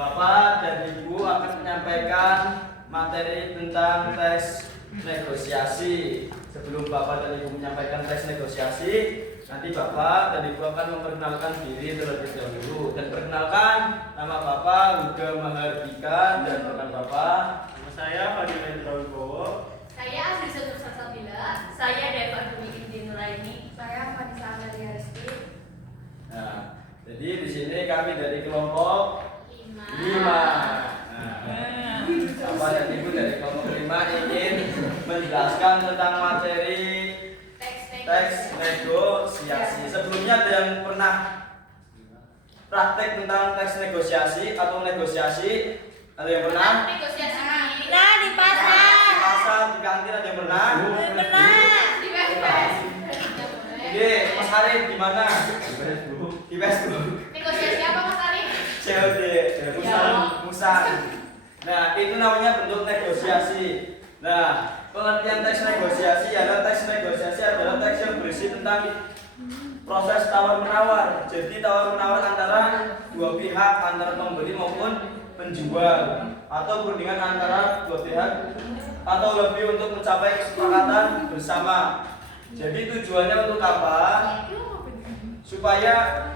Bapak dan Ibu akan menyampaikan materi tentang tes negosiasi. Sebelum Bapak dan Ibu menyampaikan tes negosiasi, nanti Bapak dan Ibu akan memperkenalkan diri terlebih dahulu. Dan perkenalkan, nama Bapak Hugo Mahardika dan rekan Bapak. Nama saya Fadil Hendra Wibowo. Saya Azriza Nursalsabila. Saya Deva Dumikin Nuraini. Saya Vanessa Amelia Rizky. Nah, jadi di sini kami dari kelompok 5. Nah, Bapak dan Ibu dari kelompok 5 ingin menjelaskan tentang materi teks negosiasi. Sebelumnya ada yang pernah praktek tentang teks negosiasi atau negosiasi? Ada yang pernah? Negosiasi Nah, di pasar. Di pasar, di kantin ada yang pernah? Benar. di PSPS. Oke, Mas Arif di mana? Di Facebook. Negosiasi apa Mas Ari? COD, Musan. Nah, itu namanya bentuk negosiasi. Nah, pengertian teks negosiasi adalah teks yang berisi tentang proses tawar menawar. Jadi tawar menawar antara dua pihak, antara pembeli maupun penjual, atau perundingan antara dua pihak atau lebih untuk mencapai kesepakatan bersama. Jadi tujuannya untuk apa? Supaya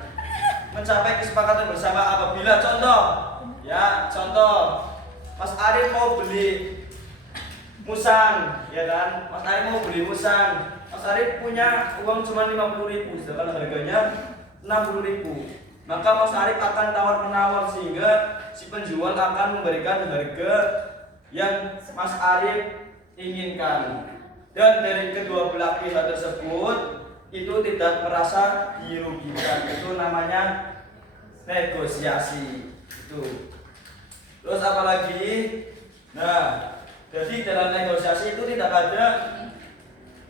mencapai kesepakatan bersama. Apabila contoh Mas Arif mau beli musang, ya kan? Mas Arif mau beli musang. Mas Arif punya uang cuma 50.000, sedangkan harganya 60.000. Maka Mas Arif akan tawar menawar sehingga si penjual akan memberikan harga yang Mas Arif inginkan. Dan dari kedua belah pihak tersebut itu tidak merasa dirugikan. Itu namanya negosiasi. Itu. Terus apalagi? Nah, jadi dalam negosiasi itu tidak ada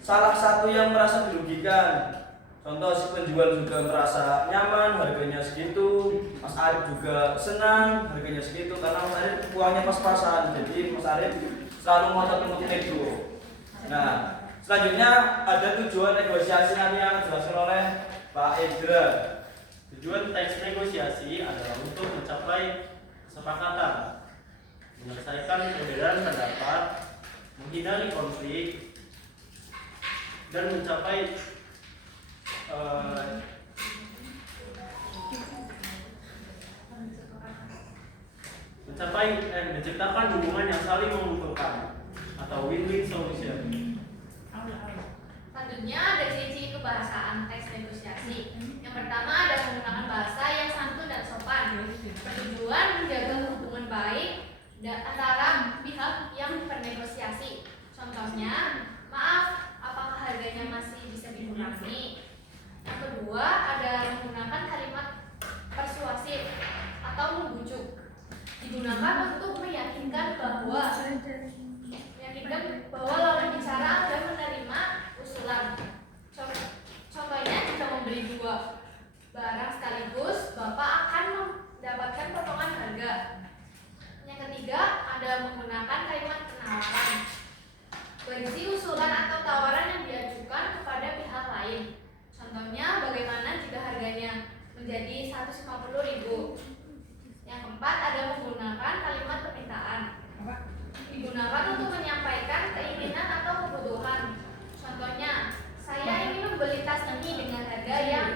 salah satu yang merasa dirugikan. Contoh, si penjual juga merasa nyaman, harganya segitu. Mas Arif juga senang, harganya segitu karena Mas Arif uangnya pas-pasan. Jadi Mas Arif selalu ngotot untuk nego. Nah, selanjutnya ada tujuan negosiasi nanti yang dijelaskan oleh Pak Indra. Tujuan teks negosiasi adalah untuk mencapai kesepakatan, menyelesaikan perbedaan pendapat, menghindari konflik, dan menciptakan hubungan yang saling menguntungkan atau win-win solution. Selanjutnya ada ciri-ciri kebahasaan teks negosiasi. Yang pertama ada menggunakan bahasa yang santun dan sopan, bertujuan menjaga hubungan baik antara pihak yang bernegosiasi. Contohnya, maaf, apakah harganya masih bisa dikurangi? Yang kedua ada menggunakan kalimat persuasif atau membujuk, digunakan untuk meyakinkan bahwa lawan bicara akan menerima usulan. Contohnya, jika membeli 2 barang sekaligus, Bapak akan mendapatkan potongan harga. Yang ketiga, ada menggunakan kalimat penawaran, berisi usulan atau tawaran yang diajukan kepada pihak lain. Contohnya, bagaimana jika harganya menjadi 150.000. Yang keempat, ada menggunakan kalimat permintaan, digunakan untuk menyampaikan keinginan atau kebutuhan. Contohnya, saya ingin membeli tas ini dengan harga yang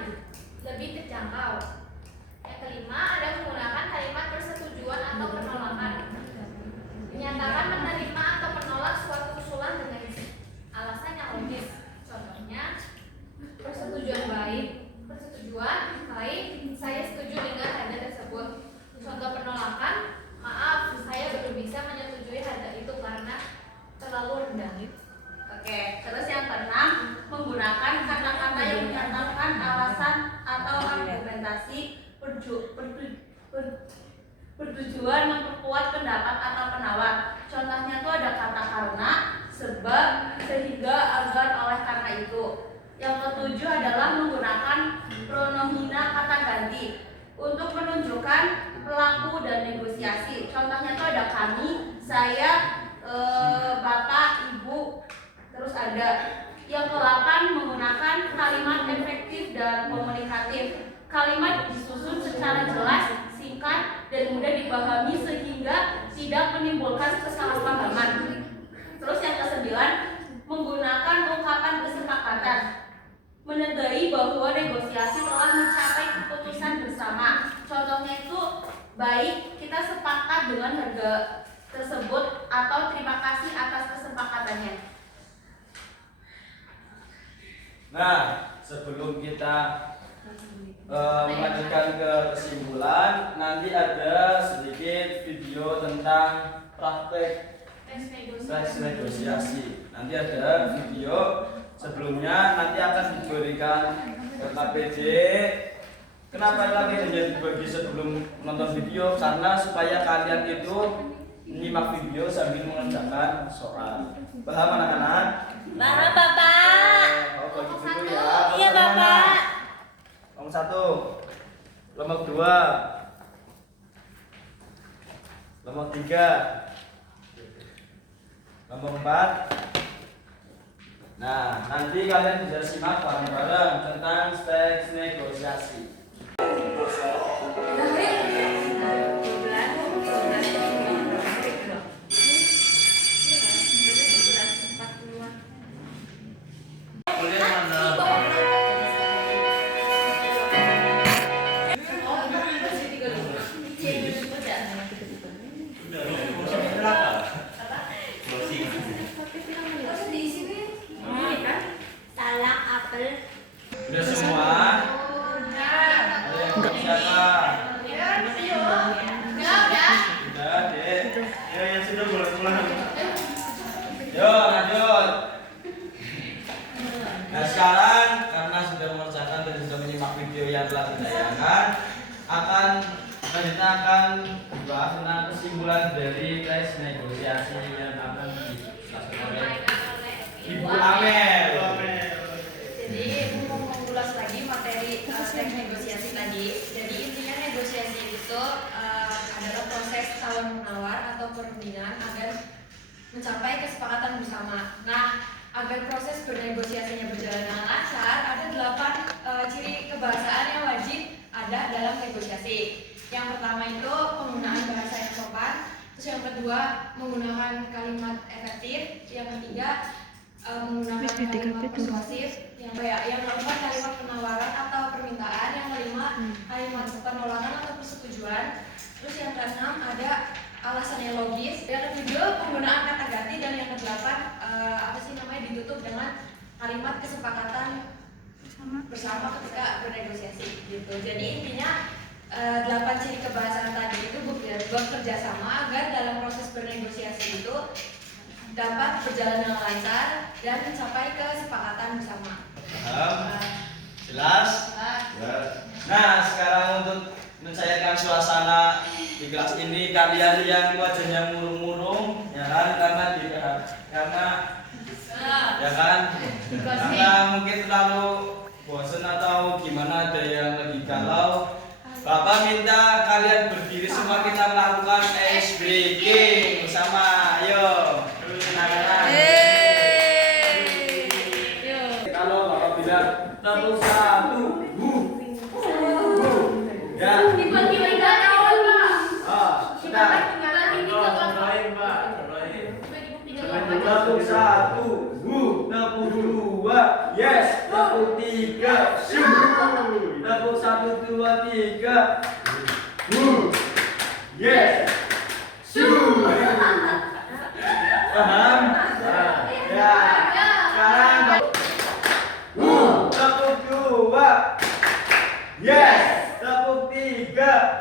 lebih terjangkau. Yang kelima, ada menggunakan kalimat persetujuan atau penolakan, menyatakan menerima atau menolak suatu usulan dengan alasan yang logis. Contohnya, persetujuan baik, saya setuju dengan harga tersebut. Contoh penolakan, maaf, saya belum bisa menyetujui harga itu karena terlalu rendah. Oke, terus yang keenam, menggunakan kata-kata yang menyatakan alasan atau argumentasi bertujuan memperkuat pendapat atau penawar. Contohnya tuh ada kata karena, sebab, sehingga, agar, oleh karena itu. Yang ketujuh adalah menggunakan pronomina kata ganti untuk menunjukkan pelaku dan negosiasi. Contohnya tuh ada kami, saya, bapak, ibu. Terus ada yang ke-8 menggunakan kalimat efektif dan komunikatif. Kalimat disusun secara jelas, singkat dan mudah dipahami sehingga tidak menimbulkan kesalahpahaman. Terus yang kesembilan, menggunakan ungkapan kesepakatan, menandai bahwa negosiasi telah mencapai keputusan bersama. Contohnya itu, baik kita sepakat dengan harga tersebut atau terima kasih atas kesepakatannya. Nah, sebelum kita melanjutkan ke kesimpulan, nanti ada sedikit video tentang praktek tes negosiasi. Nanti ada video sebelumnya, nanti akan diberikan ke KPD. Kenapa KPD dibagi sebelum nonton video? Karena supaya kalian itu menyimak video sambil mengerjakan soal. Paham anak-anak? Paham Bapak? Oh, bagi dulu ya. Iya Bapak. Nomor 1, nomor 2, nomor 3, nomor 4. Nah, nanti kalian bisa simak bareng-bareng tentang teks negosiasi. Talak apel. Udah semua? Ada yang belum siapa? Udah, Dek. Ya, yang sudah boleh pulang. Yo, lanjut. Nah, sekarang karena sudah mengerjakan dan sudah menyimak video yang telah ditayangkan, selanjutnya akan dibahas tentang kesimpulan dari tes negosiasi yang akan dijelaskan oleh Ibu Amel. Jadi mau mengulas lagi materi teks negosiasi tadi. Jadi intinya negosiasi itu adalah proses tawar menawar atau perundingan agar mencapai kesepakatan bersama. Nah, agar proses bernegosiasinya berjalan dengan lancar, ada 8 ciri kebahasaan yang wajib ada dalam negosiasi. Yang pertama itu penggunaan bahasa yang sopan. Terus yang kedua menggunakan kalimat efektif. Yang ketiga menggunakan kalimat persuasif. Yang keempat kalimat penawaran atau permintaan. Yang kelima kalimat penolakan atau persetujuan. Terus yang keenam ada alasan yang logis. Yang ketujuh penggunaan kata ganti. Dan yang kedelapan ditutup dengan kalimat kesepakatan bersama ketika bernegosiasi gitu. Jadi intinya 8 ciri kebahasaan tadi itu bekerja sama agar dalam proses bernegosiasi itu dapat berjalan dengan lancar dan mencapai kesepakatan bersama. Paham? Jelas? Jelas. Nah, sekarang untuk mencairkan suasana di kelas ini, kalian yang wajahnya murung-murung, ya kan? Karena mungkin terlalu bosan atau gimana, ada yang lagi galau. Bapak minta kalian berdiri semua, kita melakukan ice breaking bersama. Ayo. Kalau Bapak bilang tepuk 1, ya. Sudah. Tepuk 1, tepuk 2, yes. Tepuk 3, tepuk 1, 2, 3, yes. Paham? Ya. Sekarang tepuk 2, yes. Tepuk 3,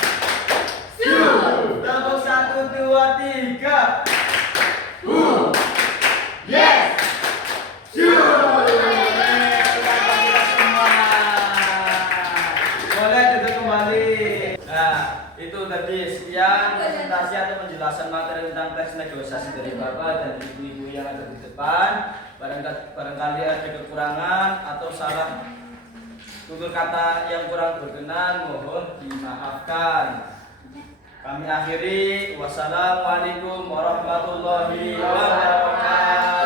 tepuk 1, 2, 3, yes. Boleh duduk kembali. Nah, itu tadi sekian presentasi atau penjelasan materi tentang teks negosiasi dari Bapak dan ibu-ibu yang ada di depan. Barangkali ada kekurangan atau salah tutur kata yang kurang berkenan, mohon dimaafkan. Kami akhiri. Wassalamualaikum warahmatullahi wabarakatuh.